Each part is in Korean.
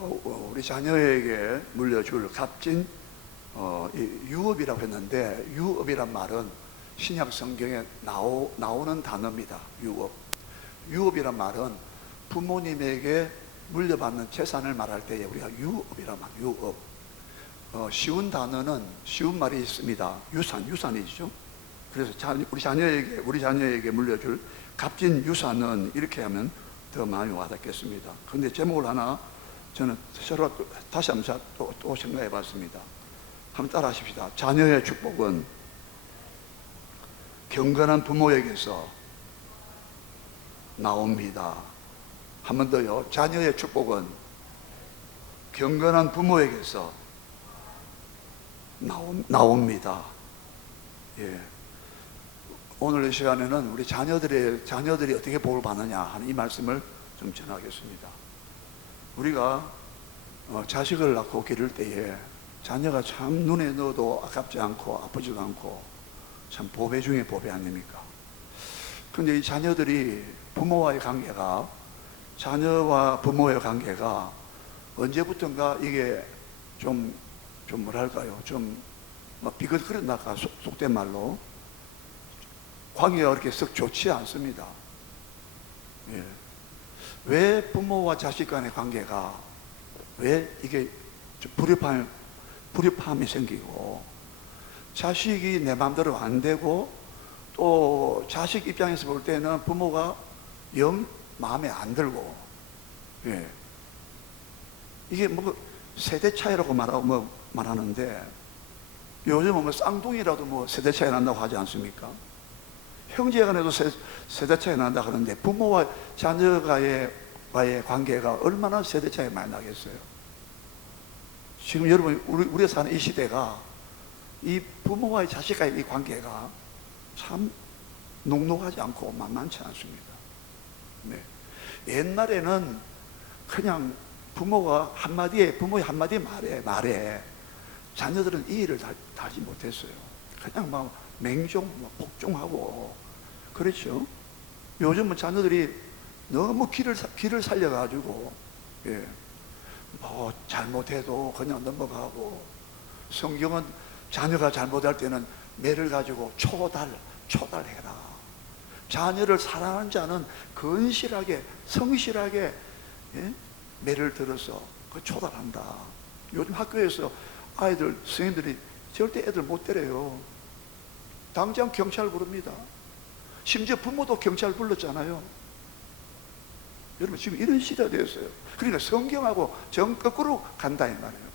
우리 자녀에게 물려줄 값진 이 유업이라고 했는데, 유업이란 말은 신약 성경에 나오는 단어입니다. 유업이란 말은 부모님에게 물려받는 재산을 말할 때에 우리가 유업이란 말, 유업. 쉬운 단어는, 쉬운 말이 있습니다. 유산이죠. 그래서 우리 자녀에게 물려줄 값진 유산은, 이렇게 하면 더 많이 와닿겠습니다. 그런데 제목을 하나 저는 새로 다시 한번 또 생각해 봤습니다. 한번 따라 하십시다. 자녀의 축복은 경건한 부모에게서 나옵니다. 한 번 더요. 자녀의 축복은 경건한 부모에게서 나옵니다. 예. 오늘 이 시간에는 우리 자녀들이 어떻게 복을 받느냐 하는 이 말씀을 좀 전하겠습니다. 우리가 자식을 낳고 기를 때에 자녀가 참 눈에 넣어도 아깝지 않고 아프지도 않고 참 보배 중에 보배 아닙니까? 그런데 이 자녀들이 자녀와 부모의 관계가 언제부턴가 이게 좀 뭐랄까요? 좀 비긋거린다까 속된 말로 관계가 그렇게 썩 좋지 않습니다. 예. 왜 부모와 자식 간의 관계가 왜 이게 불협화음이 생기고, 자식이 내 마음대로 안 되고, 또 자식 입장에서 볼 때는 부모가 영 마음에 안 들고, 예. 이게 세대 차이라고 말하는데, 요즘은 쌍둥이라도 세대 차이 난다고 하지 않습니까? 형제간에도 세대 차이 난다 그러는데, 부모와 자녀와의 관계가 얼마나 세대 차이 많이 나겠어요? 지금 여러분, 우리가 사는 이 시대가 이 부모와의 자식과의 이 관계가 참 녹록하지 않고 만만치 않습니다. 네. 옛날에는 그냥 부모의 한마디 말에 자녀들은 이의를 달지 못했어요. 그냥 복종하고 그렇죠. 요즘은 자녀들이 너무 길을 살려가지고, 예. 잘못해도 그냥 넘어가고, 성경은 자녀가 잘못할 때는 매를 가지고 초달해라. 자녀를 사랑하는 자는 건실하게, 성실하게, 예? 매를 들어서 초달한다. 요즘 학교에서 선생님들이 절대 애들 못 때려요. 당장 경찰 부릅니다. 심지어 부모도 경찰 불렀잖아요. 여러분, 지금 이런 시대가 되었어요. 그러니까 성경하고 정 거꾸로 간다 이 말이에요.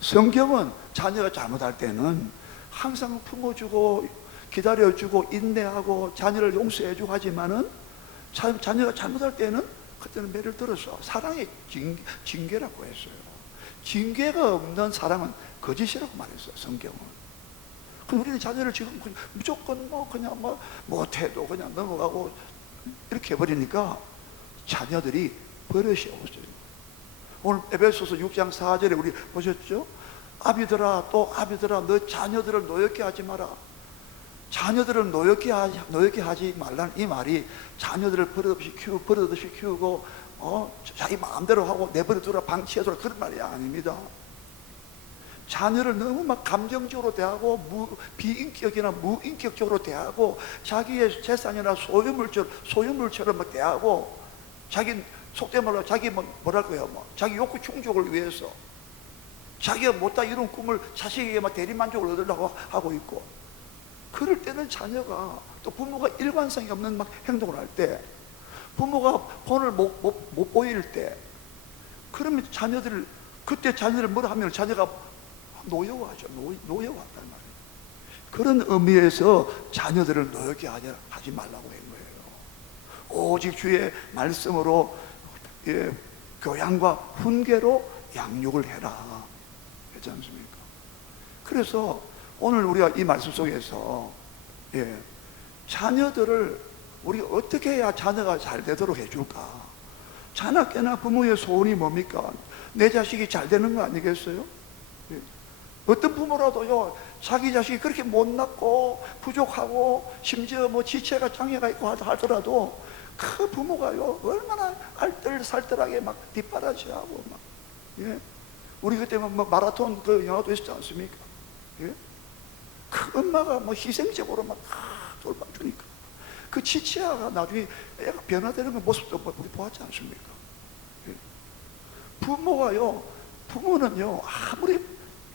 성경은 자녀가 잘못할 때는 항상 품어주고 기다려주고 인내하고 자녀를 용서해주고 하지만은, 자녀가 잘못할 때는 그때는 매를 들어서 사랑의 징계라고 했어요. 징계가 없는 사랑은 거짓이라고 말했어요, 성경은. 그럼 우리는 자녀를 지금 무조건 못해도 그냥 넘어가고 이렇게 해버리니까 자녀들이 버릇이 없어요. 오늘 에베소서 6장 4절에 우리 보셨죠? 아비들아 너 자녀들을 노엽게 하지 마라. 자녀들을 노엽게 하지 말라는 이 말이 자녀들을 버릇없이 키우고 자기 마음대로 하고 내버려 두라, 방치해두라, 그런 말이 아닙니다. 자녀를 너무 감정적으로 대하고 비인격이나 무인격적으로 대하고, 자기의 재산이나 소유물처럼 대하고, 자기 속된 말로 자기 자기 욕구 충족을 위해서 자기가 못다 이룬 꿈을 자식에게 대리만족을 얻으려고 하고 있고, 그럴 때는 자녀가, 또 부모가 일관성이 없는 행동을 할 때, 부모가 본을 못 보일 때, 그러면 그때 자녀를 뭐라 하면 자녀가 노여워하죠. 노여워한단 말이에요. 그런 의미에서 자녀들을 노엽게 하지 말라고 한 거예요. 오직 주의 말씀으로, 예, 교양과 훈계로 양육을 해라 했지 않습니까? 그래서 오늘 우리가 이 말씀 속에서, 예, 자녀들을 우리가 어떻게 해야 자녀가 잘 되도록 해줄까? 자나깨나 부모의 소원이 뭡니까? 내 자식이 잘 되는 거 아니겠어요? 예. 어떤 부모라도요, 자기 자식이 그렇게 못났고 부족하고 심지어 지체가 장애가 있고 하더라도 그 부모가요 얼마나 알뜰살뜰하게 뒷바라지하고 예? 우리 그때 뭐 마라톤 그 영화도 있었지 않습니까? 예? 그 엄마가 뭐 희생적으로 막 돌봐주니까 그 치치아가 나중에 애가 변화되는 그 모습도 우리 보았지 않습니까? 예? 부모가요, 부모는요, 아무리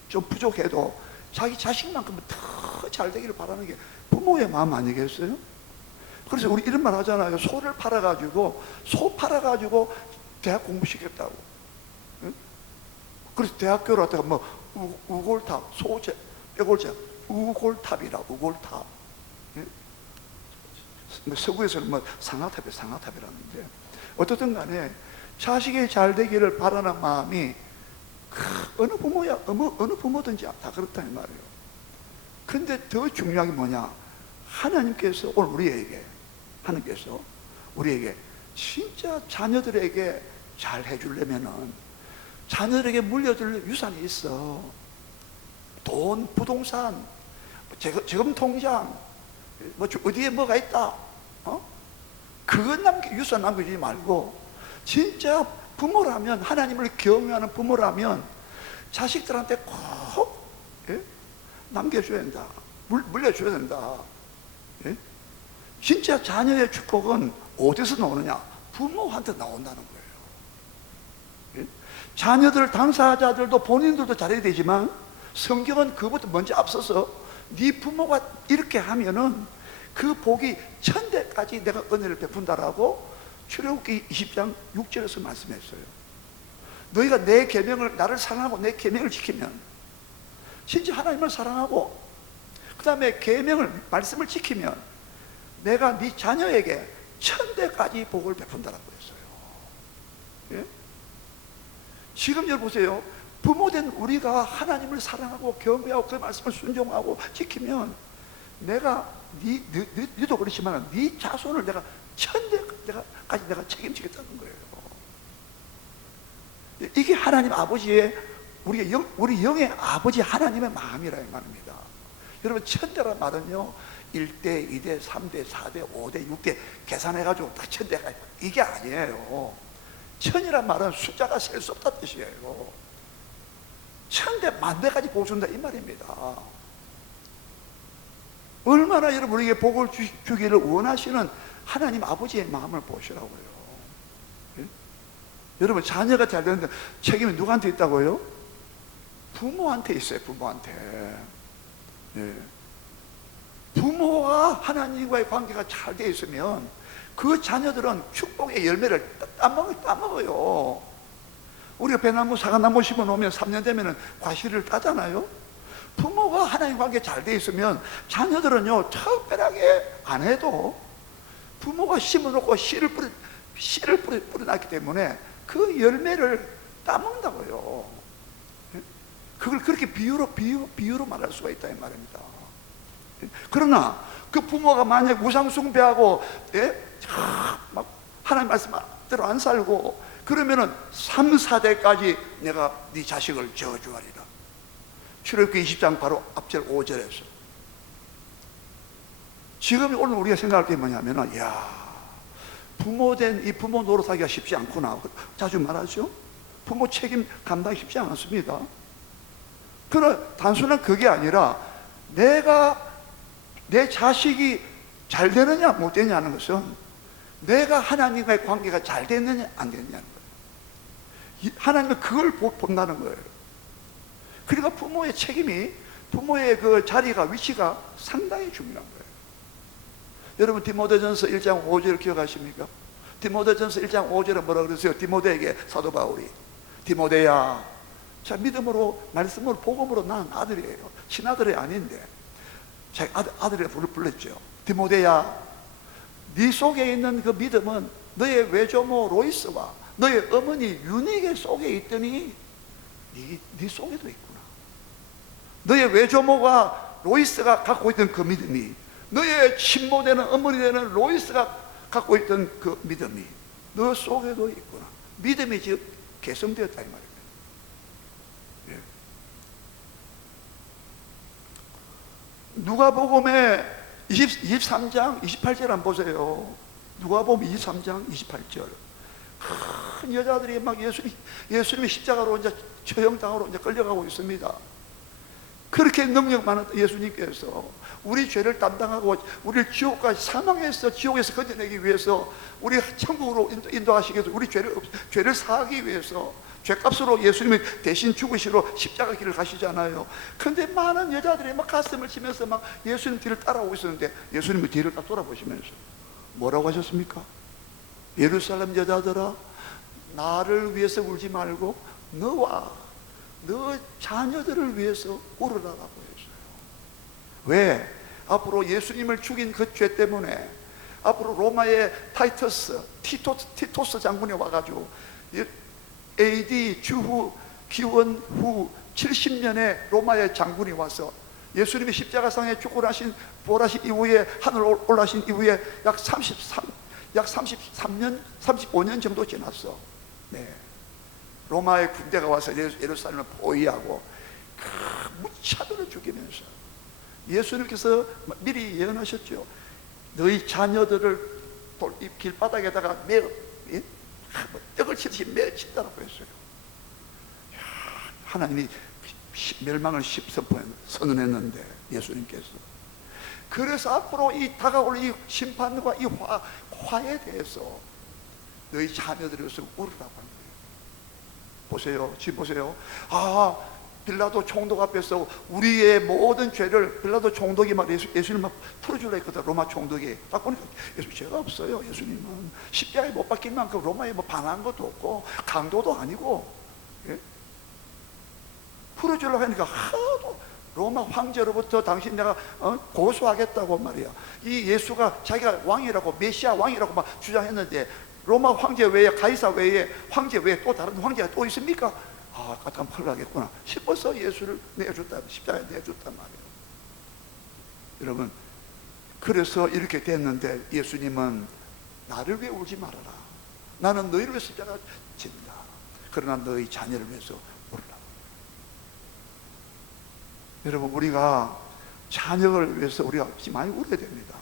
좀 부족해도 자기 자식만큼은 더 잘 되기를 바라는 게 부모의 마음 아니겠어요? 그래서 우리 이런 말 하잖아요. 소를 팔아가지고, 소 팔아가지고 대학 공부시켰다고. 응? 그래서 대학교로 갔다가 뭐 우골탑, 소재, 뼈골재, 우골탑이라, 우골탑. 예? 뭐 서구에서는 뭐 상하탑이라는데, 어떻든 간에 자식이 잘 되기를 바라는 마음이 어느 부모야, 어느 부모든지 다 그렇다는 말이에요. 그런데 더 중요한 게 뭐냐? 하나님께서 오늘 하나님께서 우리에게 진짜 자녀들에게 잘 해주려면은 자녀들에게 물려줄 유산이 있어. 돈, 부동산, 재금 통장, 뭐 어디에 뭐가 있다. 그것 유산 남기지 말고 진짜 부모라면, 하나님을 경외하는 부모라면 자식들한테 꼭 남겨줘야 된다. 물려줘야 된다. 예? 진짜 자녀의 축복은 어디서 나오느냐? 부모한테 나온다는 거예요. 예? 자녀들 당사자들도 본인들도 잘해야 되지만 성경은 그것보다 먼저 앞서서 네 부모가 이렇게 하면은 그 복이 천대까지 내가 은혜를 베푼다라고 출애굽기 20장 6절에서 말씀했어요. 너희가 내 계명을, 나를 사랑하고 내 계명을 지키면, 진짜 하나님을 사랑하고 그 다음에 계명을, 말씀을 지키면 내가 네 자녀에게 천대까지 복을 베푼다라고 했어요. 예? 지금 여러분 보세요. 부모된 우리가 하나님을 사랑하고 경배하고 그 말씀을 순종하고 지키면 내가 너도 그렇지만 네 자손을 내가 천대까지 내가 책임지겠다는 거예요. 이게 하나님 아버지의, 우리 영의 아버지 하나님의 마음이라 이 말입니다. 여러분, 천대란 말은요 1대, 2대, 3대, 4대, 5대, 6대 계산해가지고 딱 천대가, 이게 아니에요. 천이란 말은 숫자가 셀 수 없다는 뜻이에요. 천대, 만대까지 복 준다 이 말입니다. 얼마나 여러분 우리에게 복을 주기를 원하시는 하나님 아버지의 마음을 보시라고요. 예? 여러분, 자녀가 잘 되는데 책임이 누구한테 있다고요? 부모한테 있어요. 부모한테. 예. 부모와 하나님과의 관계가 잘 되어 있으면 그 자녀들은 축복의 열매를 따먹어요. 우리가 배나무, 사과나무 심어놓으면 3년 되면 과실을 따잖아요. 부모가 하나님 관계 잘 되어 있으면 자녀들은요 특별하게 안 해도 부모가 심어놓고 씨를 뿌려놨기 때문에 그 열매를 따먹는다고요. 그걸 그렇게 비유로 말할 수가 있다 이 말입니다. 그러나 그 부모가 만약 우상숭배하고 막 하나님 말씀대로 안 살고 그러면은 3, 4대까지 내가 네 자식을 저주하리라. 출애굽기 20장 바로 앞절 5절에서. 지금 오늘 우리가 생각할 게 뭐냐면은, 야, 부모된 이 부모 노릇하기가 쉽지 않구나. 자주 말하죠. 부모 책임 감당이 쉽지 않습니다. 그러나 단순한 그게 아니라 내 자식이 잘 되느냐 못 되느냐는 것은 내가 하나님과의 관계가 잘 됐느냐 안 됐느냐는 거예요. 하나님은 그걸 본다는 거예요. 그러니까 부모의 책임이, 부모의 그 자리가, 위치가 상당히 중요한 거예요. 여러분, 디모데전서 1장 5절 기억하십니까? 디모데전서 1장 5절에 뭐라 그랬어요? 디모데에게 사도 바울이, 디모데야, 자, 믿음으로, 말씀으로, 복음으로 낳은 아들이에요. 친아들이 아닌데 자기 아들이라고 불렀죠. 디모데야, 네 속에 있는 그 믿음은 너의 외조모 로이스와 너의 어머니 유니게 속에 있더니 네 속에도 있구나. 너의 외조모가 로이스가 갖고 있던 그 믿음이, 너의 친모되는 어머니 되는 로이스가 갖고 있던 그 믿음이 너 속에도 있구나. 믿음이 지금 개성되었다 이 말입니다. 예. 누가복음의 23장 28절 한번 보세요. 누가복음 23장 28절. 큰 여자들이 막 예수님의 십자가로 이제 처형당하러 이제 끌려가고 있습니다. 그렇게 능력 많은 예수님께서 우리 죄를 담당하고 우리를 지옥까지 사망해서 지옥에서 건져내기 위해서 우리 천국으로 인도하시기 위해서 우리 죄를 사하기 위해서 죄값으로 예수님이 대신 죽으시러 십자가 길을 가시잖아요. 근데 많은 여자들이 막 가슴을 치면서 막 예수님 뒤를 따라오고 있었는데 예수님이 뒤를 딱 돌아보시면서 뭐라고 하셨습니까? 예루살렘 여자들아, 나를 위해서 울지 말고 너와 너 자녀들을 위해서 울으라고 했어요. 왜? 앞으로 예수님을 죽인 그 죄 때문에 앞으로 로마의 티토스 장군이 와가지고 AD 주후 기원 후 70년에 로마의 장군이 와서 예수님이 십자가상에 죽고 나신 부활하신 이후에 하늘 올라신 이후에 약 33년 35년 정도 지났어. 네. 로마의 군대가 와서 예루살렘을 포위하고 무차별을 죽이면서 예수님께서 미리 예언하셨죠. 너희 자녀들을 이 길바닥에다가 떡을 치듯이 매어 친다라고 했어요. 하나님이 멸망을 선언했는데 예수님께서 그래서 앞으로 이 다가올 이 심판과 이 화에 대해서 너희 자녀들에서 울으라고 합니다. 보세요. 지금 보세요. 빌라도 총독 앞에서 우리의 모든 죄를 빌라도 총독이 막 예수님 막 풀어주려 했거든. 로마 총독이 딱 보니까 예수님 죄가 없어요. 예수님은 십자가에 못 박힌 만큼 로마에 뭐 반한 것도 없고 강도도 아니고, 예? 풀어주려고 하니까 하도 로마 황제로부터 당신 내가 고소하겠다고 말이야. 이 예수가 자기가 왕이라고 메시아 왕이라고 막 주장했는데 로마 황제 외에 가이사 외에 황제 외에 또 다른 황제가 또 있습니까? 까딱 큰일 나겠구나 싶어서 예수를 십자가에 내줬단 말이에요. 여러분, 그래서 이렇게 됐는데 예수님은 나를 위해 울지 말아라. 나는 너희를 위해 십자가 진다. 그러나 너희 자녀를 위해서 울라. 여러분, 우리가 자녀를 위해서 우리가 많이 울어야 됩니다.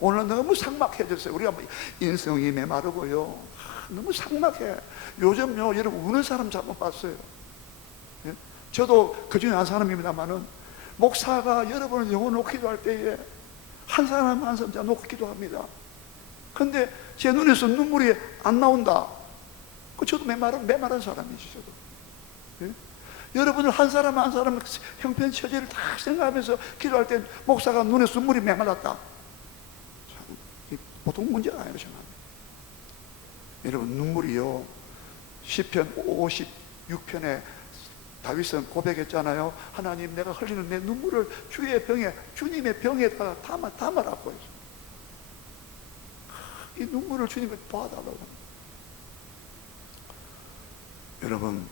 오늘 너무 삭막해졌어요. 우리가 인성이 메마르고요. 너무 삭막해. 요즘요, 여러분 우는 사람 잘못 봤어요. 예? 저도 그 중에 한 사람입니다만은 목사가 여러분을 영혼 놓고 기도할 때에 한 사람 한 사람 놓고 기도합니다. 근데 제 눈에서 눈물이 안 나온다. 저도 메마른 사람이지, 저도. 예? 여러분들 한 사람 한 사람 형편처지를 다 생각하면서 기도할 때 목사가 눈에서 눈물이 메말랐다. 보통 문제가 아니에요, 저는. 여러분, 눈물이요, 시편 56편에 다윗은 고백했잖아요. 하나님, 내가 흘리는 내 눈물을 주님의 병에다가 담아라고 했어요. 이 눈물을 주님께 도와달라고. 여러분,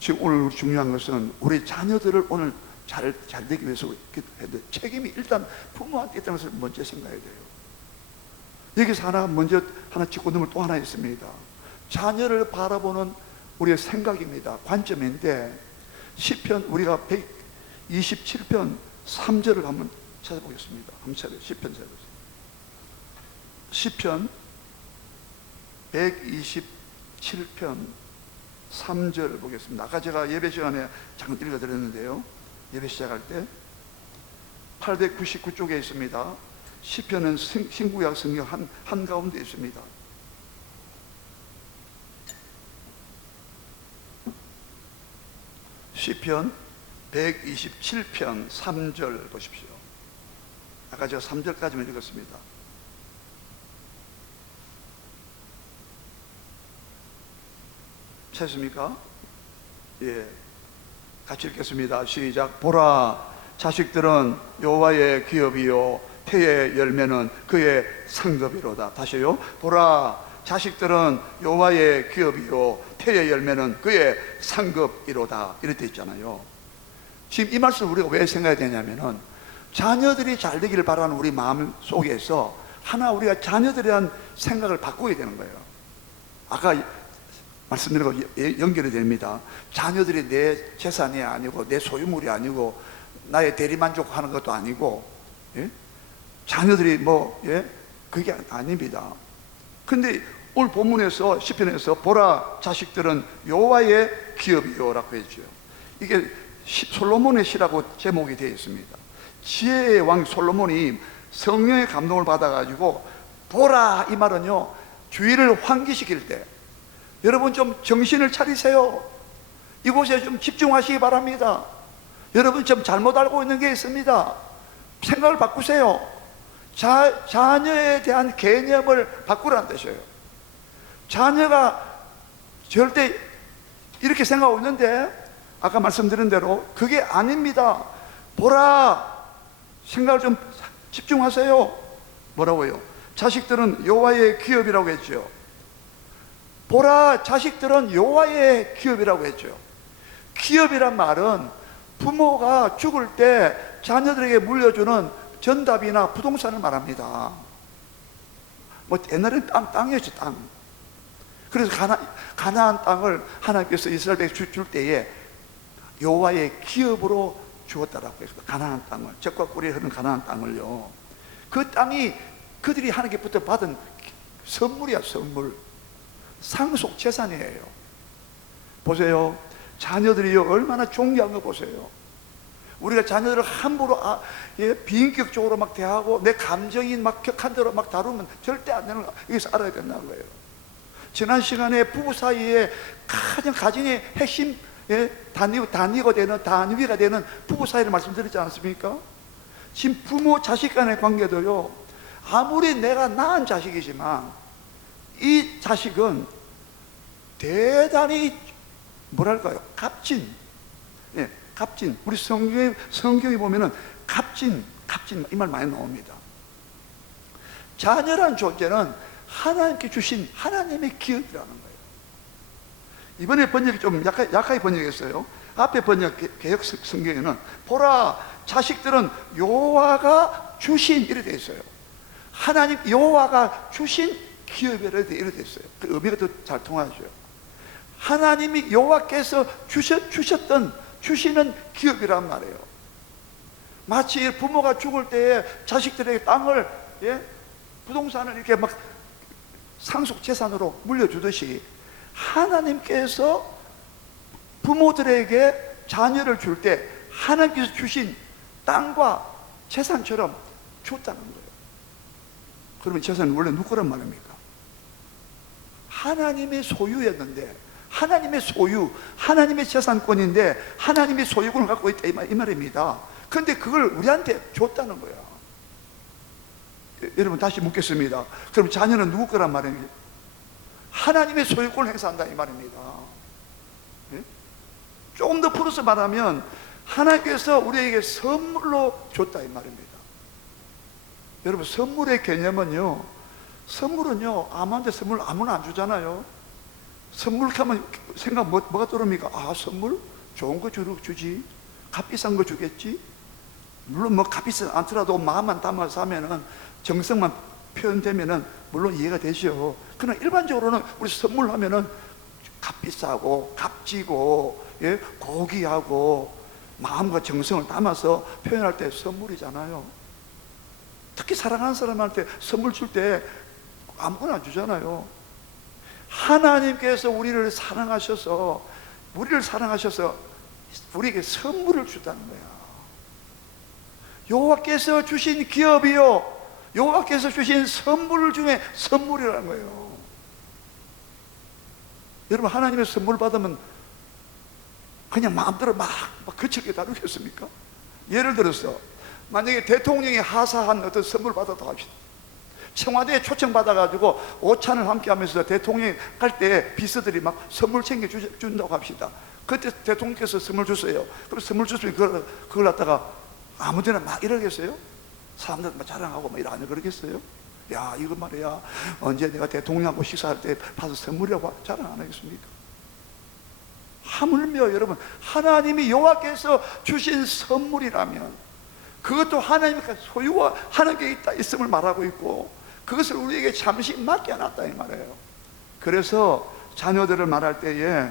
지금 오늘 중요한 것은 우리 자녀들을 오늘 잘 되기 위해서 책임이 일단 부모한테 있다는 것을 먼저 생각해야 돼요. 여기서 먼저 하나 짚고 넘을 또 하나 있습니다. 자녀를 바라보는 우리의 생각입니다. 관점인데, 시편 우리가 127편 3절을 한번 찾아보겠습니다. 한번 찾아보세요. 시편 찾아보세요. 시편 127편 3절 보겠습니다. 아까 제가 예배 시간에 잠깐 읽어드렸는데요. 예배 시작할 때 899쪽에 있습니다. 시편은 신구약 성경 한가운데 있습니다. 시편 127편 3절 보십시오. 아까 제가 3절까지만 읽었습니다. 찾습니까? 예, 같이 읽겠습니다. 시작. 보라, 자식들은 여호와의 기업이요 태의 열매는 그의 상급이로다. 다시요. 보라, 자식들은 여호와의 기업이요 태의 열매는 그의 상급이로다. 이렇게 있잖아요. 지금 이 말씀을 우리가 왜 생각해야 되냐면은, 자녀들이 잘 되기를 바라는 우리 마음 속에서 우리가 자녀들에 대한 생각을 바꾸게 되는 거예요. 아까 말씀드린 거 연결이 됩니다. 자녀들이 내 재산이 아니고 내 소유물이 아니고 나의 대리만족하는 것도 아니고, 예? 자녀들이 그게 아닙니다. 근데 오늘 본문에서 시편에서 보라 자식들은 여호와의 기업이요라고 했죠. 이게 솔로몬의 시라고 제목이 되어 있습니다. 지혜의 왕 솔로몬이 성령의 감동을 받아가지고 보라, 이 말은요, 주의를 환기시킬 때 여러분 좀 정신을 차리세요. 이곳에 좀 집중하시기 바랍니다. 여러분 좀 잘못 알고 있는 게 있습니다. 생각을 바꾸세요. 자녀에 대한 개념을 바꾸라는 뜻이에요. 자녀가 절대 이렇게 생각하고 있는데 아까 말씀드린 대로 그게 아닙니다. 보라, 생각을 좀 집중하세요. 뭐라고요? 자식들은 여호와의 기업이라고 했죠. 보라, 자식들은 여호와의 기업이라고 했죠. 기업이란 말은 부모가 죽을 때 자녀들에게 물려주는 전답이나 부동산을 말합니다. 뭐 옛날엔 땅이었죠, 땅. 그래서 가나안 땅을 하나님께서 이스라엘에게 줄 때에 여호와의 기업으로 주었다라고 했습니다. 가나안 땅을, 젖과 꿀이 흐르는 가나안 땅을요. 그 땅이 그들이 하나님께부터 받은 선물이야, 선물. 상속 재산이에요. 보세요. 자녀들이요, 얼마나 존귀한 거 보세요. 우리가 자녀들을 함부로 비인격적으로 막 대하고 내 감정이 막 격한 대로 막 다루면 절대 안 되는 거, 여기서 알아야 된다는 거예요. 지난 시간에 부부 사이에 가장 가정의 핵심 단위가 되는 부부 사이를 말씀드리지 않았습니까? 지금 부모 자식 간의 관계도요, 아무리 내가 낳은 자식이지만 이 자식은 대단히 뭐랄까요, 값진, 값진. 우리 성경에 보면은 값진 이 말 많이 나옵니다. 자녀란 존재는 하나님께 주신 하나님의 기업이라는 거예요. 이번에 번역이 좀 약하게 번역했어요. 앞에 번역 개역 성경에는 보라, 자식들은 여호와가 주신, 이렇게 되어 있어요. 하나님 여호와가 주신 기업이라 이렇게 되어 있어요. 그 의미가 더 잘 통하죠. 하나님이 여호와께서 주시는 기업이란 말이에요. 마치 부모가 죽을 때에 자식들에게 땅을, 부동산을 이렇게 막 상속 재산으로 물려주듯이 하나님께서 부모들에게 자녀를 줄 때 하나님께서 주신 땅과 재산처럼 줬다는 거예요. 그러면 재산은 원래 누구 거란 말입니까? 하나님의 소유였는데, 하나님의 소유, 하나님의 재산권인데 하나님의 소유권을 갖고 있다, 이 말입니다. 그런데 그걸 우리한테 줬다는 거야. 여러분 다시 묻겠습니다. 그럼 자녀는 누구 거란 말입니까? 하나님의 소유권을 행사한다, 이 말입니다. 조금 더 풀어서 말하면 하나님께서 우리에게 선물로 줬다, 이 말입니다. 여러분, 선물의 개념은요, 선물은요, 아무한테 선물 아무나 안 주잖아요. 선물 하면 생각 뭐가 떠오릅니까? 아, 선물? 좋은 거 주지, 값비싼 거 주겠지. 물론 뭐 값비싸지 않더라도 마음만 담아서 하면은, 정성만 표현되면은 물론 이해가 되죠. 그러나 일반적으로는 우리 선물 하면은 값비싸고 값지고, 고귀하고 마음과 정성을 담아서 표현할 때 선물이잖아요. 특히 사랑하는 사람한테 선물 줄 때 아무거나 안 주잖아요. 하나님께서 우리를 사랑하셔서 우리에게 선물을 주다는 거야. 여호와께서 주신 기업이요, 여호와께서 주신 선물 중에 선물이라는 거예요. 여러분, 하나님의 선물 받으면 그냥 마음대로 막 거칠게 다루겠습니까? 예를 들어서 만약에 대통령이 하사한 어떤 선물 받았다고 합시다. 청와대에 초청받아가지고 오찬을 함께 하면서 대통령이 갈 때 비서들이 막 선물 챙겨준다고 합시다. 그때 대통령께서 선물 주세요. 그럼 선물 줬으면 그걸 갖다가 아무데나 막 이러겠어요? 사람들 막 자랑하고 막 이러냐 그러겠어요? 야, 이거 말이야, 언제 내가 대통령하고 식사할 때 받은 선물이라고 자랑 안 하겠습니까? 하물며 여러분, 하나님이 여호와께서 주신 선물이라면 그것도 하나님께 소유와 하나님께 있음을 말하고 있고, 그것을 우리에게 잠시 맡겨놨다, 이 말이에요. 그래서 자녀들을 말할 때에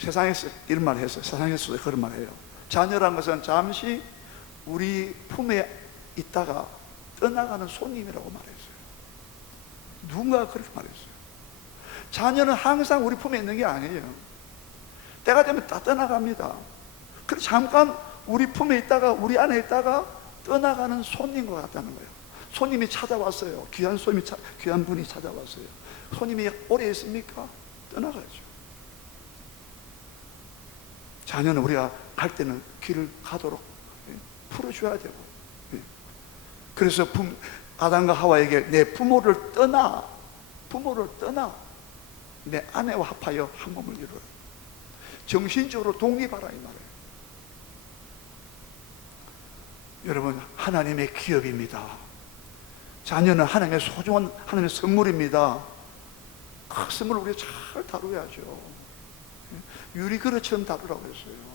세상에서 이런 말을 했어요. 세상에서도 그런 말을 해요. 자녀란 것은 잠시 우리 품에 있다가 떠나가는 손님이라고 말했어요. 누군가 그렇게 말했어요. 자녀는 항상 우리 품에 있는 게 아니에요. 때가 되면 다 떠나갑니다. 그래서 잠깐 우리 품에 있다가, 우리 안에 있다가 떠나가는 손님과 같다는 거예요. 손님이 찾아왔어요. 귀한 손님이, 귀한 분이 찾아왔어요. 손님이 오래 있습니까? 떠나가죠. 자녀는 우리가 갈 때는 길을 가도록 풀어줘야 되고, 그래서 아담과 하와에게 내 부모를 떠나 내 아내와 합하여 한 몸을 이루라. 정신적으로 독립하라 이 말이에요. 여러분, 하나님의 기업입니다. 자녀는 하나님의 소중한 하나님의 선물입니다. 그 선물을 우리가 잘 다루어야죠. 유리 그릇처럼 다루라고 했어요.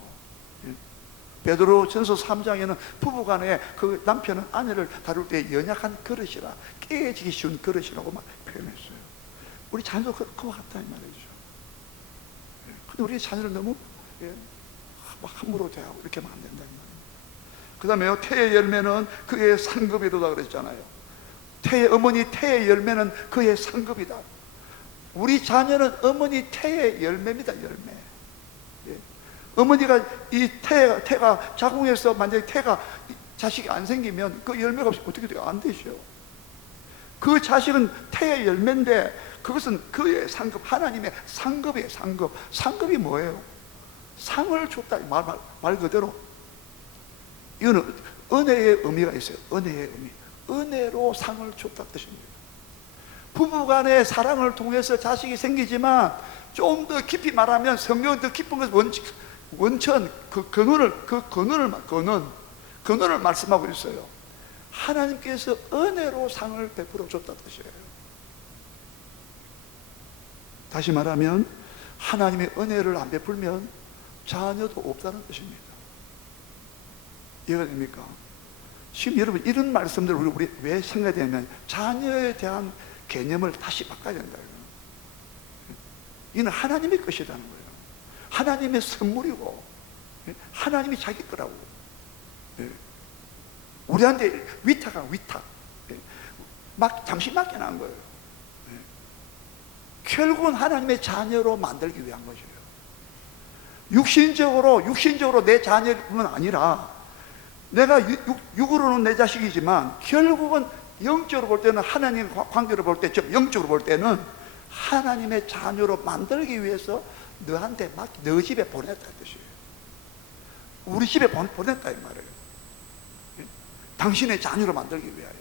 베드로 전서 3장에는 부부간에 그 남편은 아내를 다룰 때 연약한 그릇이라, 깨지기 쉬운 그릇이라고 막 표현했어요. 우리 자녀도 그와 같다 이 말이죠. 근데 우리 자녀를 너무 막 함부로 대하고 이렇게 하면 안 된다 이 말이에요. 그 다음에요, 태의 열매는 그의 상급이로다 그랬잖아요. 어머니 태의 열매는 그의 상급이다. 우리 자녀는 어머니 태의 열매입니다. 열매. 어머니가 이 태가 자궁에서 만약에 태가 자식이 안 생기면 그 열매가 없이 어떻게 돼요? 안 되죠. 그 자식은 태의 열매인데 그것은 그의 상급, 하나님의 상급이에요. 상급. 상급이 뭐예요? 상을 줬다 말 그대로. 이거는 은혜의 의미가 있어요. 은혜의 의미. 은혜로 상을 줬다 뜻입니다. 부부간의 사랑을 통해서 자식이 생기지만 좀 더 깊이 말하면 성경은 더 깊은 것을 원천, 근원을 말씀하고 있어요. 하나님께서 은혜로 상을 베풀어 줬다 뜻이에요. 다시 말하면 하나님의 은혜를 안 베풀면 자녀도 없다는 뜻입니다. 이해가 됩니까? 지금 여러분 이런 말씀들을 우리 왜 생각해야 되냐면 자녀에 대한 개념을 다시 바꿔야 된다. 이는 하나님의 것이라는 거예요. 하나님의 선물이고 하나님이 자기 거라고. 우리한테 위탁한 위탁, 잠시 맡겨놓은 거예요. 결국은 하나님의 자녀로 만들기 위한 것이에요. 육신적으로 내 자녀뿐만 아니라 내가 육으로는 내 자식이지만 결국은 영적으로 볼 때는 하나님의 관계로 볼 때, 즉 영적으로 볼 때는 하나님의 자녀로 만들기 위해서 너한테 너 집에 보냈다 뜻이에요. 우리 집에 보냈다 이 말이에요. 당신의 자녀로 만들기 위하여.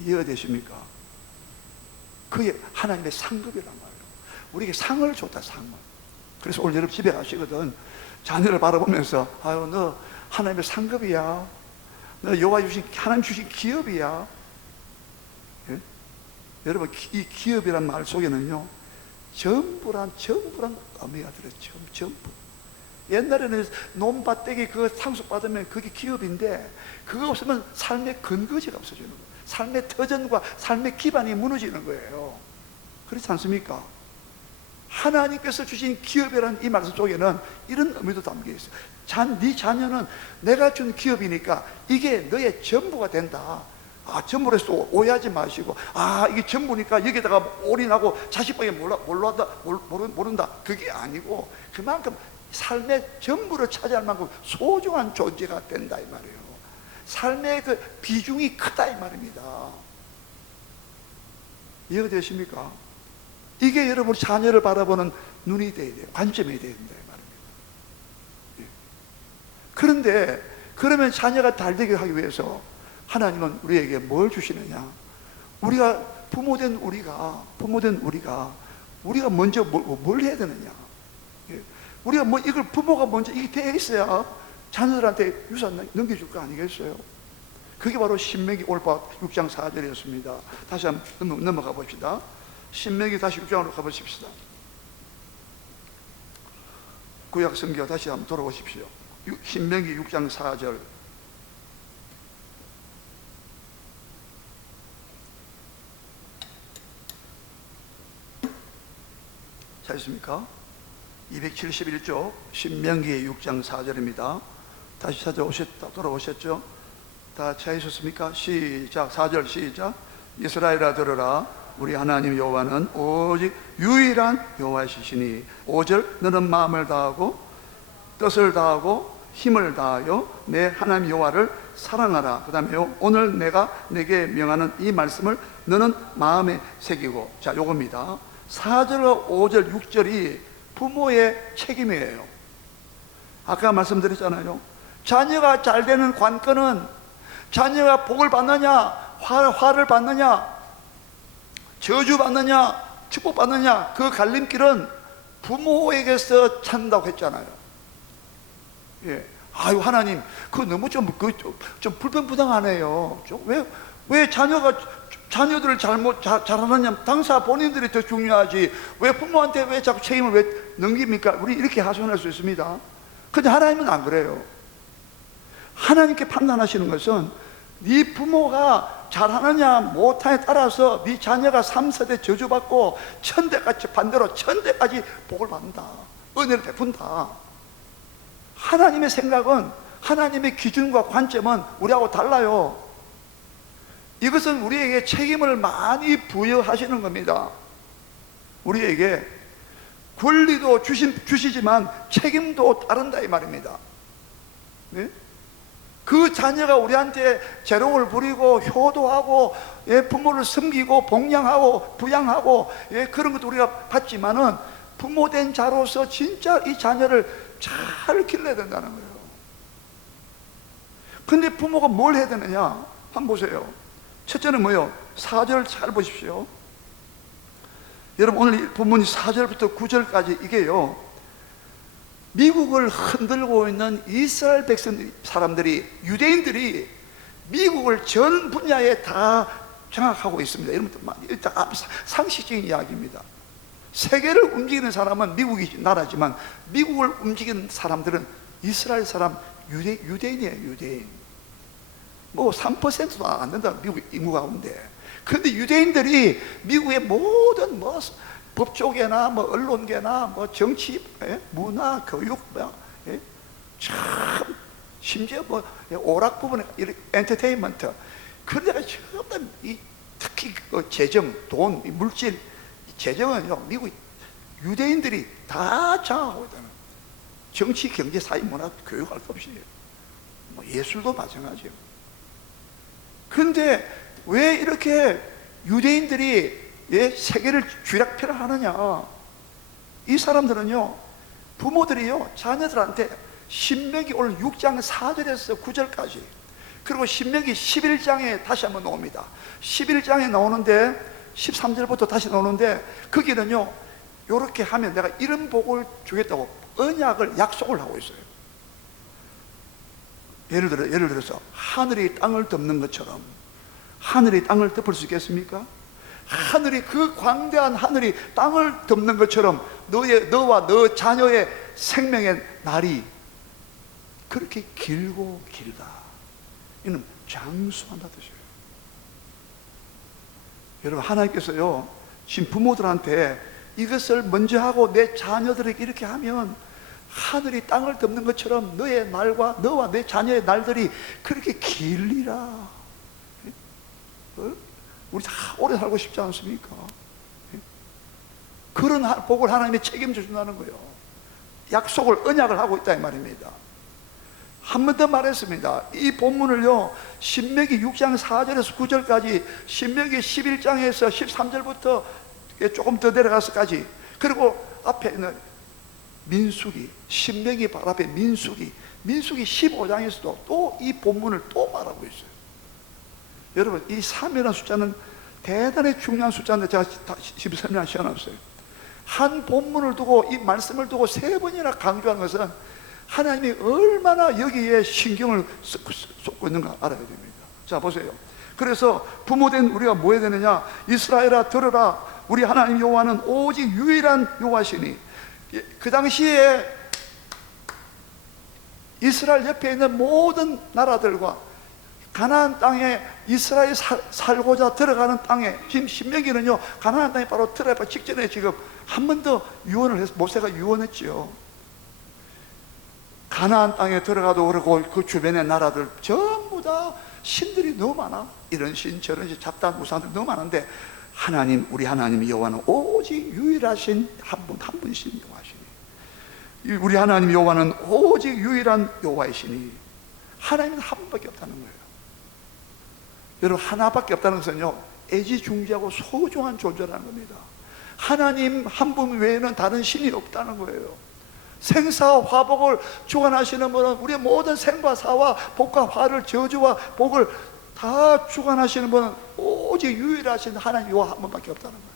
이해가 되십니까? 그게 하나님의 상급이란 말이에요. 우리에게 상을 줬다, 상을. 그래서 오늘 여러분 집에 가시거든 자녀를 바라보면서 아유 너 하나님의 상급이야. 너 여호와 주신 하나님 주신 기업이야. 예? 여러분 이 기업이란 말 속에는요 전부란 의미가 들어요. 전부. 옛날에는 논밭대기 그 상속 받으면 그게 기업인데 그거 없으면 삶의 근거지가 없어지는 거예요. 삶의 터전과 삶의 기반이 무너지는 거예요. 그렇지 않습니까? 하나님께서 주신 기업이라는 이 말씀 속에는 이런 의미도 담겨 있어요. 네 자녀는 내가 준 기업이니까 이게 너의 전부가 된다. 전부로 해서 오해하지 마시고 이게 전부니까 여기다가 올인하고 자식밖에 모른다. 그게 아니고 그만큼 삶의 전부를 차지할 만큼 소중한 존재가 된다 이 말이에요. 삶의 그 비중이 크다 이 말입니다. 이해가 되십니까? 이게 여러분 자녀를 바라보는 눈이 돼야 돼요. 관점이 돼야 된다 이 말입니다. 그런데 그러면 자녀가 달되게 하기 위해서 하나님은 우리에게 뭘 주시느냐? 우리가 부모된 우리가 먼저 뭘 해야 되느냐? 우리가 이걸 부모가 먼저 이게 돼 있어야 자녀들한테 유산 넘겨줄 거 아니겠어요? 그게 바로 신명기 오늘 6장 4절이었습니다. 다시 한번 넘어가 봅시다. 신명기 다시 6장으로 가보십시다. 구약 성경 다시 한번 돌아오십시오. 신명기 6장 4절. 찾으십니까? 271쪽 신명기 6장 4절입니다. 다시 돌아오셨죠? 다 찾으셨습니까? 시작. 4절 시작. 이스라엘아 들으라. 우리 하나님 여호와는 오직 유일한 여호와시시니 5절 너는 마음을 다하고 뜻을 다하고 힘을 다하여 내 하나님 여호와를 사랑하라. 그 다음에 오늘 내가 내게 명하는 이 말씀을 너는 마음에 새기고. 자, 요겁니다. 4절과 5절 6절이 부모의 책임이에요. 아까 말씀드렸잖아요. 자녀가 잘 되는 관건은 자녀가 복을 받느냐 화를 받느냐 저주 받느냐 축복 받느냐, 그 갈림길은 부모에게서 찾는다고 했잖아요. 예. 아유, 하나님, 그거 너무 좀 불평불당하네요. 왜 자녀들을 잘하느냐, 당사 본인들이 더 중요하지, 왜 부모한테 왜 자꾸 책임을 왜 넘깁니까? 우리 이렇게 하소연할 수 있습니다. 근데 하나님은 안 그래요. 하나님께 판단하시는 것은 네 부모가 잘하느냐 못하냐에 따라서 네 자녀가 3세대 저주받고 천대까지, 반대로 천대까지 복을 받는다, 은혜를 베푼다. 하나님의 생각은, 하나님의 기준과 관점은 우리하고 달라요. 이것은 우리에게 책임을 많이 부여하시는 겁니다. 우리에게 권리도 주시지만 책임도 따른다 이 말입니다. 네? 그 자녀가 우리한테 재롱을 부리고 효도하고, 예, 부모를 섬기고 봉양하고 부양하고, 예, 그런 것도 우리가 받지만은 부모된 자로서 진짜 이 자녀를 잘 길러야 된다는 거예요. 근데 부모가 뭘 해야 되느냐? 한번 보세요. 첫째는 뭐예요? 4절 잘 보십시오. 여러분, 오늘 이 본문이 4절부터 9절까지 이게요, 미국을 흔들고 있는 이스라엘 백성 사람들이, 유대인들이 미국을 전 분야에 다 장악하고 있습니다. 여러분, 일단 상식적인 이야기입니다. 세계를 움직이는 사람은 미국이 나라지만 미국을 움직이는 사람들은 이스라엘 사람, 유대인이에요. 유대인. 뭐 3%도 안 된다, 미국 인구 가운데. 그런데 유대인들이 미국의 모든 뭐 법조계나 뭐 언론계나 뭐 정치, 예? 문화, 교육, 예? 참, 심지어 뭐 오락 부분에 엔터테인먼트, 그런 데가 전부 특히 그 재정, 돈, 물질, 재정은요, 미국 유대인들이 다 장악하고 있다는. 정치, 경제, 사회, 문화, 교육할 것 없이, 뭐 예술도 마찬가지예요. 그런데 왜 이렇게 유대인들이, 예, 세계를 쥐락펴락하느냐? 이 사람들은요, 부모들이요, 자녀들한테 신명기 오늘 6장 4절에서 9절까지, 그리고 신명기 11장에 다시 한번 나옵니다. 11장에 나오는데 13절부터 다시 나오는데, 거기는요, 이렇게 하면 내가 이런 복을 주겠다고 언약을, 약속을 하고 있어요. 예를 들어서 하늘이 땅을 덮는 것처럼, 하늘이 땅을 덮을 수 있겠습니까? 하늘이, 그 광대한 하늘이 땅을 덮는 것처럼 너와 너 자녀의 생명의 날이 그렇게 길고 길다. 이는 장수한다 뜻이에요. 여러분, 하나님께서요, 지금 부모들한테 이것을 먼저 하고 내 자녀들에게 이렇게 하면 하늘이 땅을 덮는 것처럼 너의 날과 너와 내 자녀의 날들이 그렇게 길리라. 우리 다 오래 살고 싶지 않습니까? 그런 복을 하나님이 책임져 준다는 거예요. 약속을, 언약을 하고 있다 이 말입니다. 한 번 더 말했습니다. 이 본문을요, 신명기 6장 4절에서 9절까지, 신명기 11장에서 13절부터 조금 더 내려가서까지, 그리고 앞에 있는 민수기, 신명기 바로 앞에 민수기 15장에서도 또 이 본문을 또 말하고 있어요. 여러분, 이 3이라는 숫자는 대단히 중요한 숫자인데 제가 지금 설명할 시간 없어요. 한 본문을 두고, 이 말씀을 두고 3번이나 강조하는 것은 하나님이 얼마나 여기에 신경을 쏟고 있는가 알아야 됩니다. 자, 보세요. 그래서 부모된 우리가 뭐 해야 되느냐? 이스라엘아 들으라. 우리 하나님 여호와는 오직 유일한 여호와시니. 그 당시에 이스라엘 옆에 있는 모든 나라들과 가나안 땅에 이스라엘 살고자 들어가는 땅에, 지금 신명기는요, 가나안 땅에 바로 들어가 직전에 지금 한 번 더 유언을 해서 모세가 유언했지요. 가나안 땅에 들어가도 그렇고 그 주변의 나라들 전부 전부 다 신들이 너무 많아. 이런 신 저런 신 잡다한 우상들 너무 많은데 하나님, 우리 하나님 여호와는 오직 유일하신 한 분이신 여호와시니, 우리 하나님 여호와는 오직 유일한 여호와이시니 하나님은 한 분밖에 없다는 거예요. 여러분, 하나밖에 없다는 것은요, 애지중지하고 소중한 존재라는 겁니다. 하나님 한 분 외에는 다른 신이 없다는 거예요. 생사와 화복을 주관하시는 분은, 우리의 모든 생과 사와 복과 화를, 저주와 복을 다 주관하시는 분은 오직 유일하신 하나님 여호와 한 분밖에 없다는 거예요.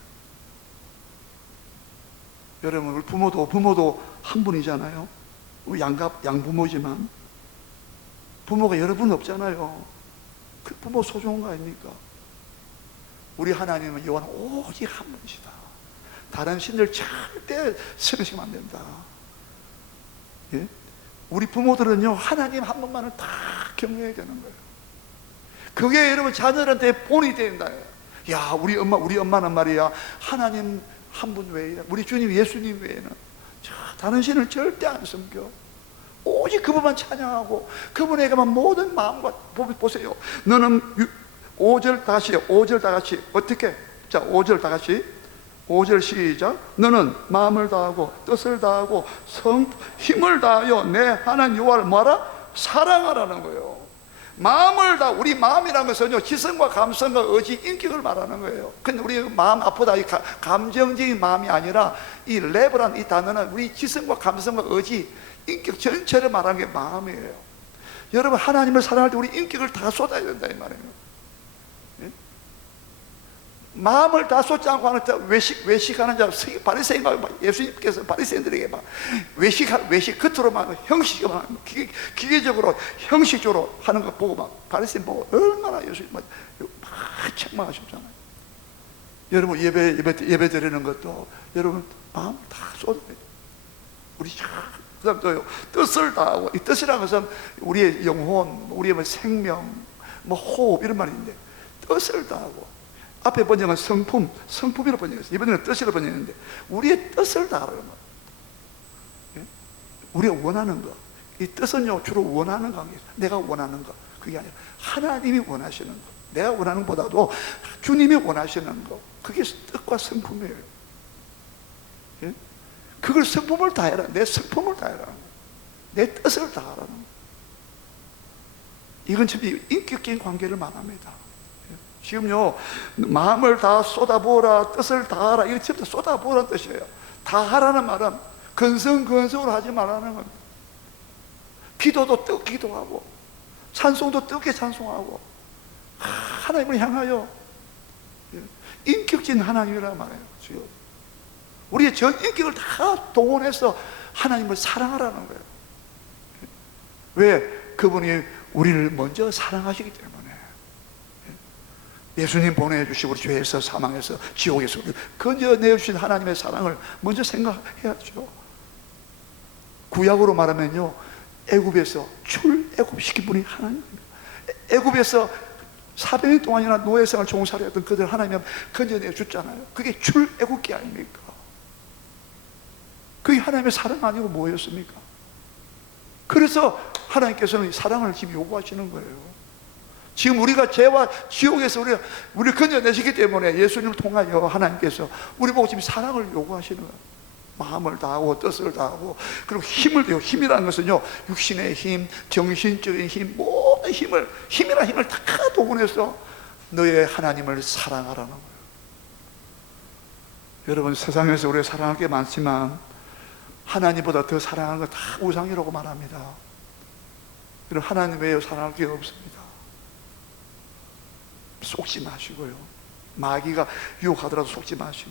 여러분, 우리 부모도 한 분이잖아요. 우리 양부모지만 부모가 여러 분 없잖아요. 그 부모 소중한 거 아닙니까? 우리 하나님은 여호와는 오직 한 분이시다. 다른 신들 절대 생각하면 안 된다. 예? 우리 부모들은요, 하나님 한 분만을 다 경외해야 되는 거예요. 그게 여러분 자녀들한테 본이 된다. 야, 우리 엄마는 말이야, 하나님 한 분 외에, 우리 주님 예수님 외에는 다른 신을 절대 안 섬겨. 오직 그분만 찬양하고 그분에게만 모든 마음과, 보세요. 너는 5절 다 같이 어떻게? 자, 5절 다 같이. 5절 시작. 너는 마음을 다하고 뜻을 다하고 힘을 다하여 내 하나님 여호와를 뭐하라? 사랑하라는 거예요. 마음을 다, 우리 마음이라는 것은요, 지성과 감성과 의지, 인격을 말하는 거예요. 근데 우리 마음 아프다, 이 감정적인 마음이 아니라 이 레버라는 이 단어는 우리 지성과 감성과 의지, 인격 전체를 말하는 게 마음이에요. 여러분, 하나님을 사랑할 때 우리 인격을 다 쏟아야 된다 이 말이에요. 마음을 다 쏟지 않고 하는 자, 외식하는 자, 바리새인과 예수님께서 바리새인들에게 막 외식 겉으로만 형식만 기계적으로 형식적으로 하는 거 보고 막 바리새인 보고 얼마나 예수님 막 책망하셨잖아요. 여러분, 예배 드리는 것도 여러분 마음 다 쏟아야 돼요. 우리 그다음 또요, 뜻을 다하고, 이 뜻이라는 것은 우리의 영혼, 우리의 뭐 생명, 뭐 호흡 이런 말인데, 뜻을 다하고, 앞에 번역은 성품이라고 번역했어요. 이번에는 뜻이라고 번역했는데, 우리의 뜻을 다하라는 거예요. 예? 우리가 원하는 거, 이 뜻은요 주로 원하는 관계예요. 내가 원하는 거, 그게 아니라 하나님이 원하시는 거, 내가 원하는 것보다도 주님이 원하시는 거, 그게 뜻과 성품이에요. 예? 그걸 성품을 다해라. 내 성품을 다해라. 내 뜻을 다하라는 거예요. 이건 참 인격적인 관계를 말합니다. 지금요, 마음을 다 쏟아부어라, 뜻을 다하라, 이거 전부 다 쏟아부어라는 뜻이에요. 다하라는 말은 근성근성으로 하지 말라는 겁니다. 기도도 뜨겁게 기도하고, 찬송도 뜨겁게 찬송하고, 하나님을 향하여 인격적인 하나님이란 말이에요. 지금 우리의 전 인격을 다 동원해서 하나님을 사랑하라는 거예요. 왜? 그분이 우리를 먼저 사랑하시기 때문에. 예수님 보내주시고 우리 죄에서 사망해서 지옥에서 건져내주신 하나님의 사랑을 먼저 생각해야죠. 구약으로 말하면요, 애굽에서 출애굽시킨 분이 하나님입니다. 애굽에서 400년 동안이나 노예생활 종살이했던 그들 하나님 건져내줬잖아요. 그게 출애굽기 아닙니까? 그게 하나님의 사랑 아니고 뭐였습니까? 그래서 하나님께서는 사랑을 지금 요구하시는 거예요. 지금 우리가 죄와 지옥에서 우리를 건져내시기 때문에 예수님을 통하여 하나님께서 우리 보고 지금 사랑을 요구하시는 거예요. 마음을 다하고 뜻을 다하고, 그리고 힘을 돼요. 힘이라는 것은요, 육신의 힘, 정신적인 힘, 모든 힘이라는 힘을 다 동원해서 너의 하나님을 사랑하라는 거예요. 여러분, 세상에서 우리가 사랑할 게 많지만 하나님보다 더 사랑하는 건 다 우상이라고 말합니다. 여러분, 하나님 외에 사랑할 게 없습니다. 속지 마시고요. 마귀가 유혹하더라도 속지 마시고.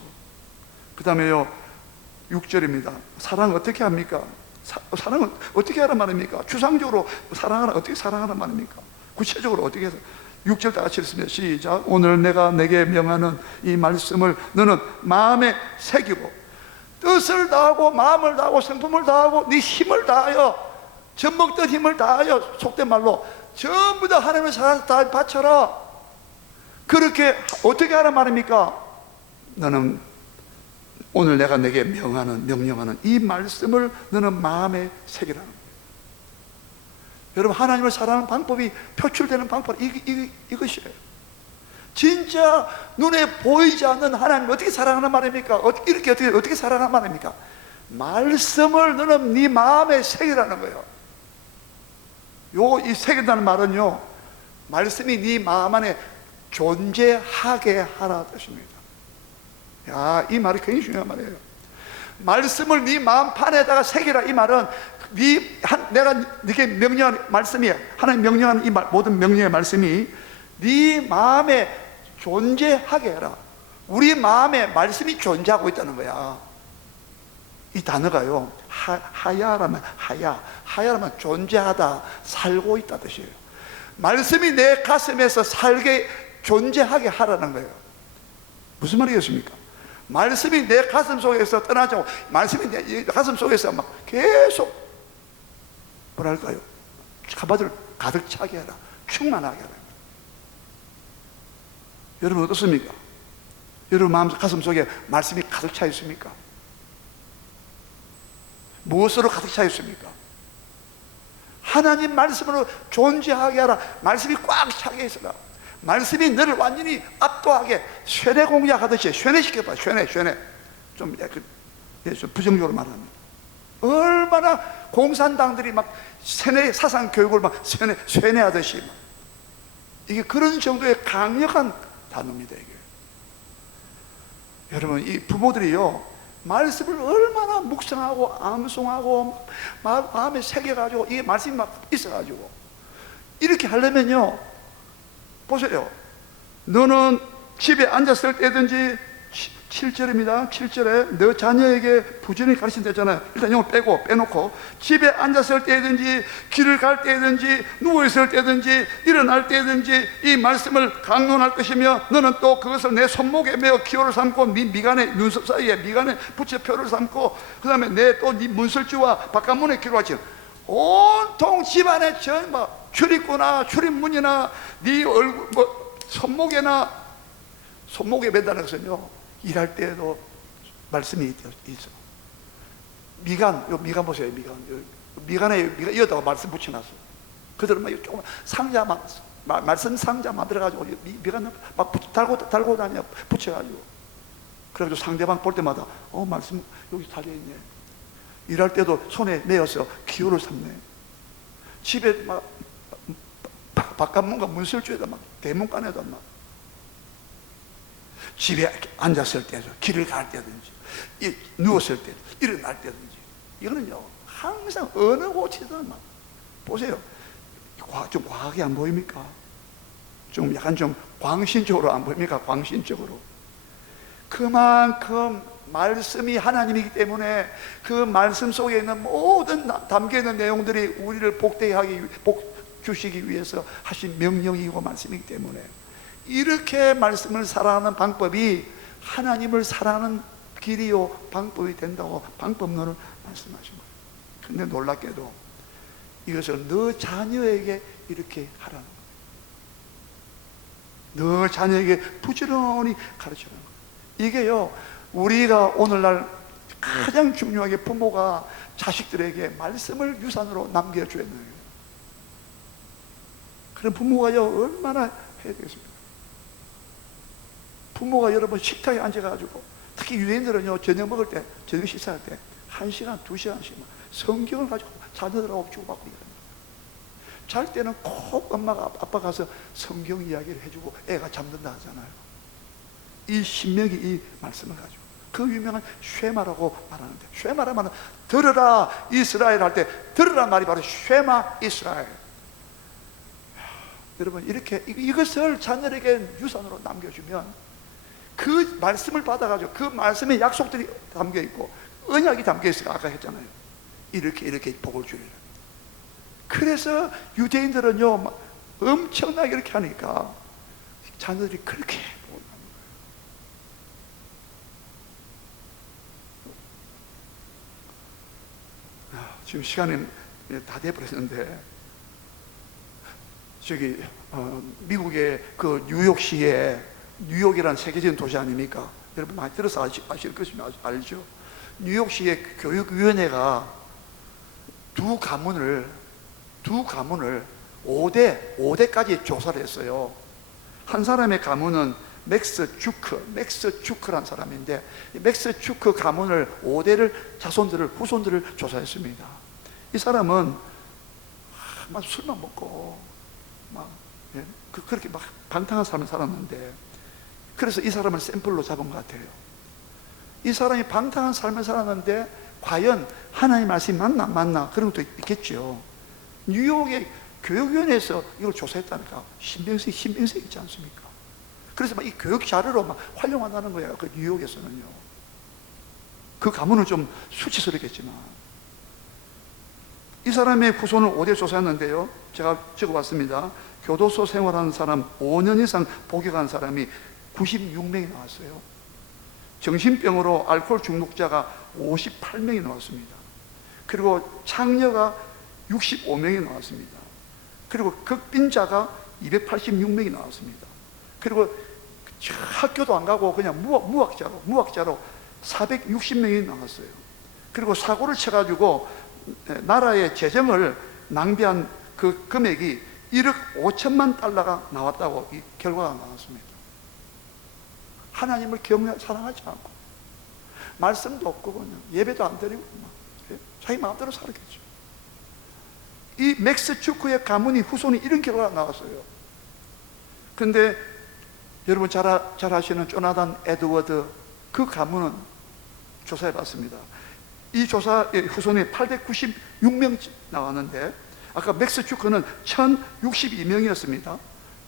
그 다음에요, 6절입니다. 사랑은 어떻게 합니까? 사랑은 어떻게 하란 말입니까? 추상적으로 사랑하라, 어떻게 사랑하란 말입니까? 구체적으로 어떻게 해서? 6절 다 같이 읽습니다. 시작. 오늘 내가 내게 명하는 이 말씀을 너는 마음에 새기고 뜻을 다하고 마음을 다하고 성품을 다하고 네 힘을 다하여, 젖먹던 힘을 다하여, 속된 말로 전부 다 하나님의 사랑 다 바쳐라. 그렇게 어떻게 하란 말입니까? 너는 오늘 내가 내게 명령하는 이 말씀을 너는 마음에 새기라는 거예요. 여러분, 하나님을 사랑하는 방법이 표출되는 방법, 이것이에요. 진짜 눈에 보이지 않는 하나님을 어떻게 사랑하는 말입니까? 어떻게 사랑하는 말입니까? 말씀을 너는 네 마음에 새기라는 거예요. 이 새긴다는 말은요, 말씀이 네 마음 안에 존재하게 하라 뜻입니다. 야, 이 말이 굉장히 중요한 말이에요. 말씀을 네 마음판에다가 새기라. 이 말은 내가 네게 명령하는 말씀이, 하나님 명령하는 이 모든 명령의 말씀이 네 마음에 존재하게 해라. 우리 마음에 말씀이 존재하고 있다는 거야. 이 단어가요, 하야라면 하야라면 존재하다, 살고 있다 뜻이에요. 말씀이 내 가슴에서 살게, 존재하게 하라는 거예요. 무슨 말이겠습니까? 말씀이 내 가슴 속에서 떠나지 않고, 말씀이 내 가슴 속에서 막 계속 뭐랄까요, 한마디로 가득 차게 해라, 충만하게 해라. 여러분 어떻습니까? 여러분 마음 가슴 속에 말씀이 가득 차 있습니까? 무엇으로 가득 차 있습니까? 하나님 말씀으로 존재하게 하라. 말씀이 꽉 차게 있어라. 말씀이 너를 완전히 압도하게, 쇠뇌 공략하듯이 쇠뇌시켜봐. 쇠뇌 좀 부정적으로 말합니다. 얼마나 공산당들이 막 사상 교육을 막 쇠뇌하듯이 막. 이게 그런 정도의 강력한 단어입니다. 이게. 여러분, 이 부모들이요, 말씀을 얼마나 묵상하고 암송하고 마음에 새겨가지고, 이게 말씀이 막 있어가지고 이렇게 하려면요, 보세요. 너는 집에 앉았을 때든지, 7절입니다. 7절에 너 자녀에게 부지런히 가르친다잖아요. 일단 이걸 빼놓고, 집에 앉았을 때든지, 길을 갈 때든지, 누워있을 때든지, 일어날 때든지 이 말씀을 강론할 것이며, 너는 또 그것을 내 손목에 매어 기호를 삼고, 네 미간에, 눈썹 사이에 미간에 붙여 표를 삼고, 그 다음에 내 또 네 문설주와 바깥문에 기록하지. 온통 집안에 출입구나 출입문이나 네 얼굴, 손목에 맨다는 것은요, 일할 때에도 말씀이 있어. 미간 보세요. 미간에 이어다가 말씀 붙여놨어. 그대로 막 조금 말씀 상자 만들어가지고 미간 막 달고 다녀, 붙여가지고. 그래가지고 상대방 볼 때마다 말씀 여기 달려있네. 일할 때도 손에 메어서 기호를 삼네. 집에 막 바깥문과 문설주에다 막 대문간에다 막, 집에 앉았을 때도, 길을 갈 때든지, 누웠을 때, 일어날 때든지, 이거는요 항상 어느 곳이든 막 보세요. 좀 과하게 안 보입니까? 좀 약간 좀 광신적으로 안 보입니까? 광신적으로. 그만큼 말씀이 하나님이기 때문에 그 말씀 속에 있는 모든 담겨있는 내용들이 우리를 복 주시기 위해서 하신 명령이고 말씀이기 때문에, 이렇게 말씀을 사랑하는 방법이 하나님을 사랑하는 길이요 방법이 된다고 방법론을 말씀하신 거예요. 근데 놀랍게도 이것을 너 자녀에게 이렇게 하라는 거예요. 너 자녀에게 부지런히 가르치라는 거예요. 이게요, 우리가 오늘날 가장 중요하게 부모가 자식들에게 말씀을 유산으로 남겨줘야 돼요. 그런 부모가요 얼마나 해야 되겠습니까? 부모가 여러분 식탁에 앉아가지고, 특히 유대인들은요 저녁 먹을 때, 저녁 식사할 때 1시간, 2시간씩 성경을 가지고 자녀들하고 주고받고 있거든요. 잘 때는 꼭 엄마가 아빠 가서 성경 이야기를 해주고 애가 잠든다 하잖아요. 이 신명이 이 말씀을 가지고, 그 유명한 쉐마라고 말하는데, 쉐마라면 들으라 이스라엘 할 때 들으라 말이 바로 쉐마 이스라엘. 여러분, 이렇게 이것을 자녀에게 유산으로 남겨주면 그 말씀을 받아가지고 그 말씀에 약속들이 담겨있고 언약이 담겨있어요. 아까 했잖아요. 이렇게 복을 주리라. 그래서 유대인들은요 엄청나게 이렇게 하니까 자녀들이 그렇게 복을 받는 거예요. 지금 시간이 다 돼버렸는데, 저기 미국의 그 뉴욕시에, 뉴욕이라는 세계적인 도시 아닙니까? 여러분 많이 들어서 아실 것이면 알죠? 뉴욕시의 교육위원회가 두 두 가문을 5대까지 조사를 했어요. 한 사람의 가문은 맥스 주크란 사람인데, 맥스 주크 가문을 5대를 후손들을 조사했습니다. 이 사람은 막 술만 먹고 그렇게 막 방탕한 삶을 살았는데, 그래서 이 사람을 샘플로 잡은 것 같아요. 이 사람이 방탕한 삶을 살았는데 과연 하나님 말씀이 맞나 그런 것도 있겠죠. 뉴욕의 교육위원회에서 이걸 조사했다니까. 신빙성 있지 않습니까? 그래서 막 이 교육 자료로 막 활용한다는 거예요. 그 뉴욕에서는요. 그 가문은 좀 수치스럽겠지만, 이 사람의 후손을 5대 조사했는데요, 제가 적어봤습니다. 교도소 생활하는 사람 5년 이상 복역한 사람이 96명이 나왔어요. 정신병으로 알코올 중독자가 58명이 나왔습니다. 그리고 창녀가 65명이 나왔습니다. 그리고 극빈자가 286명이 나왔습니다. 그리고 학교도 안 가고 그냥 무학자로 460명이 나왔어요. 그리고 사고를 쳐가지고 나라의 재정을 낭비한 그 금액이 1억 5천만 달러가 나왔다고 이 결과가 나왔습니다. 하나님을 사랑하지 않고, 말씀도 없고 그냥 예배도 안 드리고 자기 마음대로 살았겠죠. 이 맥스 주크의 가문이 후손이 이런 결과가 나왔어요. 그런데 여러분 잘 아시는 조나단 에드워드, 그 가문은 조사해 봤습니다. 이 조사의 후손이 896명 나왔는데, 아까 맥스 주크는 1062명이었습니다.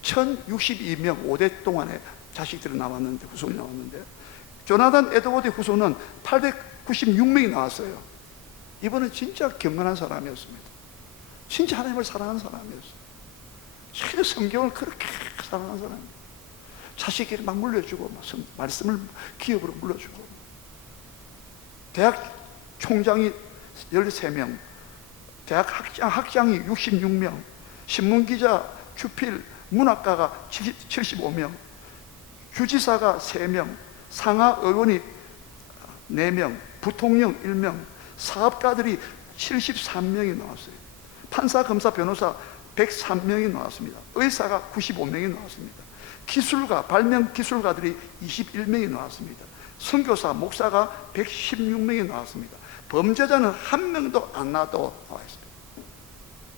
1062명 5대 동안에 자식들이 나왔는데, 후손이 나왔는데, 조나단 에드워드의 후손은 896명이 나왔어요. 이분은 진짜 경건한 사람이었습니다. 진짜 하나님을 사랑하는 사람이었어요. 진짜 성경을 그렇게 사랑하는 사람이에요. 자식에게 막 물려주고, 말씀을 기업으로 물려주고, 대학 총장이 13명, 대학 학장이 66명, 신문기자, 주필, 문학가가 75명, 주지사가 3명, 상하 의원이 4명, 부통령 1명, 사업가들이 73명이 나왔어요. 판사, 검사, 변호사 103명이 나왔습니다. 의사가 95명이 나왔습니다. 기술가, 발명 기술가들이 21명이 나왔습니다. 선교사, 목사가 116명이 나왔습니다. 범죄자는 한 명도 안 나와 있습니다.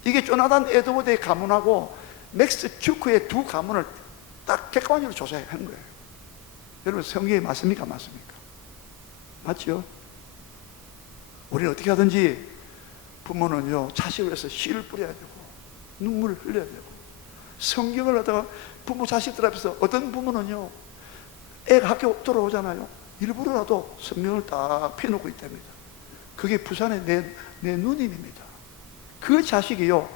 이게 조나단 에드워드의 가문하고 맥스 주크의 두 가문을 딱 객관적으로 조사한 거예요. 여러분, 성경에 맞습니까? 맞죠? 우리는 어떻게 하든지 부모는요, 자식을 위해서 씨를 뿌려야 되고 눈물을 흘려야 되고, 성경을 하다가 부모 자식들 앞에서, 어떤 부모는요, 애가 학교 돌아오잖아요, 일부러라도 성경을 딱 펴놓고 있답니다. 그게 부산의 내 누님입니다. 그 자식이요,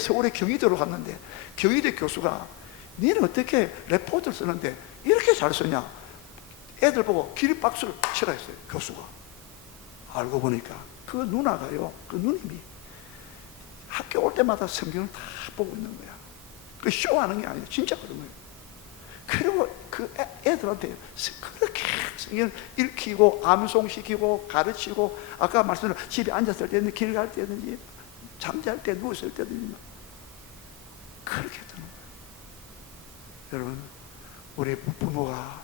서울의 경희대로 갔는데, 경희대 교수가 니는 어떻게 레포트를 쓰는데 이렇게 잘 쓰냐, 애들 보고 기립박수를 치라 했어요. 교수가. 알고 보니까 그 누나가요, 그 누님이 학교 올 때마다 성경을 다 보고 있는 거야. 그 쇼하는 게 아니에요. 진짜 그런 거예요. 그리고 그 애들한테 그렇게 성경을 읽히고 암송시키고 가르치고, 아까 말씀드린 집에 앉았을 때든지 길 갈 때든지 잠잘 때 누웠을 때든지 그렇게 했다는 거예요. 여러분, 우리 부모가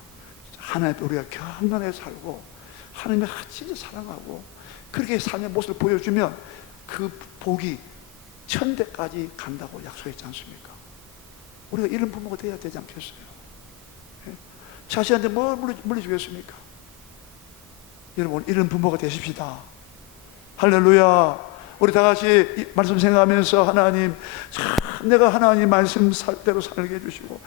하나님, 우리가 경건하게 살고 하나님을 진짜 사랑하고 그렇게 사는 모습을 보여주면 그 복이 천대까지 간다고 약속했지 않습니까? 우리가 이런 부모가 되어야 되지 않겠어요? 자식한테 뭘 물려주겠습니까? 여러분, 이런 부모가 되십시다. 할렐루야. 우리 다 같이 이 말씀 생각하면서, 하나님, 참 내가 하나님 말씀대로 살게 해주시고